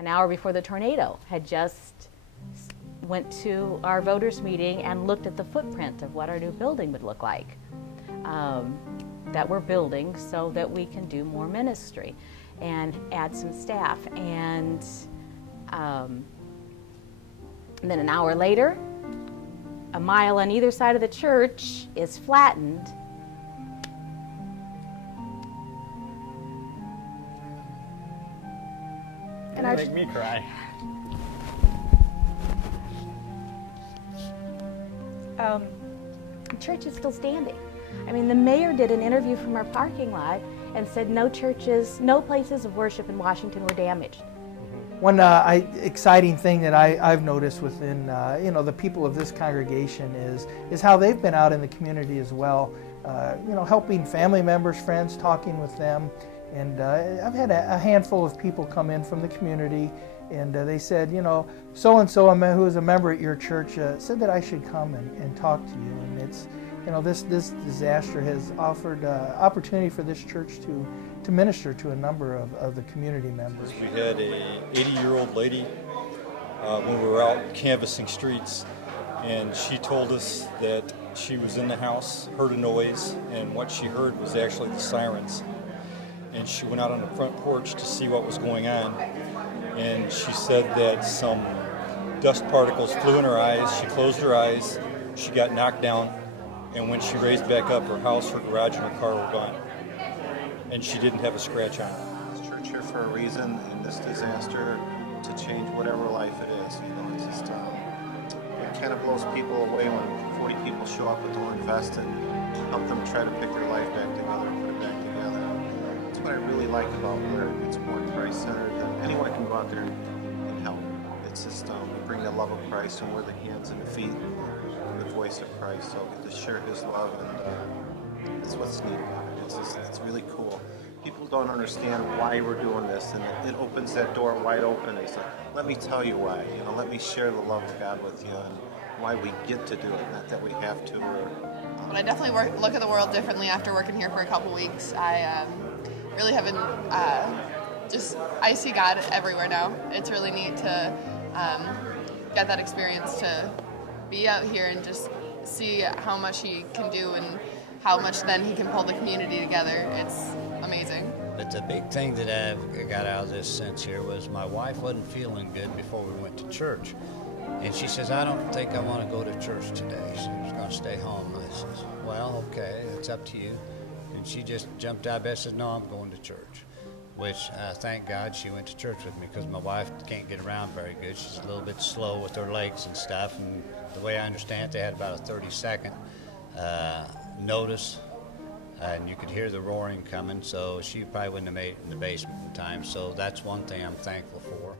an hour before the tornado, had just went to our voters meeting and looked at the footprint of what our new building would look like, that we're building so that we can do more ministry and add some staff. And then an hour later, a mile on either side of the church is flattened. And you make me cry. The church is still standing. I mean, the mayor did an interview from our parking lot and said no places of worship in Washington were damaged. One exciting thing that I've noticed within the people of this congregation is how they've been out in the community as well, helping family members, friends, talking with them. And I've had a handful of people come in from the community, and they said, so-and-so who is a member at your church said that I should come and talk to you. And it's, this disaster has offered opportunity for this church to minister to a number of the community members. We had a 80-year-old lady when we were out canvassing streets, and she told us that she was in the house, heard a noise, and what she heard was actually the sirens. And she went out on the front porch to see what was going on, and she said that some dust particles flew in her eyes. She closed her eyes, she got knocked down, and when she raised back up, her house, her garage, and her car were gone. And she didn't have a scratch on it. This church here for a reason, in this disaster, to change whatever life it is. It's just, it kind of blows people away when 40 people show up and don't invest and help them try to pick their life back together and put it back together. That's what I really like about where it's more Christ-centered than anyone can go out there and help. It's just, we bring the love of Christ, and we're the hands and the feet and the voice of Christ, so we get to share His love, and that's what's neat about it. It's really cool. People don't understand why we're doing this, and it opens that door wide open. They say, let me tell you why. Let me share the love of God with you and why we get to do it, not that we have to. But I definitely look at the world differently after working here for a couple weeks. I really haven't, I see God everywhere now. It's really neat to get that experience to be out here and just see how much He can do and how much then He can pull the community together. It's amazing. But the big thing that I got out of this sense here was my wife wasn't feeling good before we went to church. And she says, I don't think I want to go to church today. She was going to stay home. I says, well, okay, it's up to you. And she just jumped out of bed and said, no, I'm going to church. Which, thank God, she went to church with me because my wife can't get around very good. She's a little bit slow with her legs and stuff. And the way I understand it, they had about a 30-second notice, and you could hear the roaring coming, so she probably wouldn't have made it in the basement in time. So that's one thing I'm thankful for.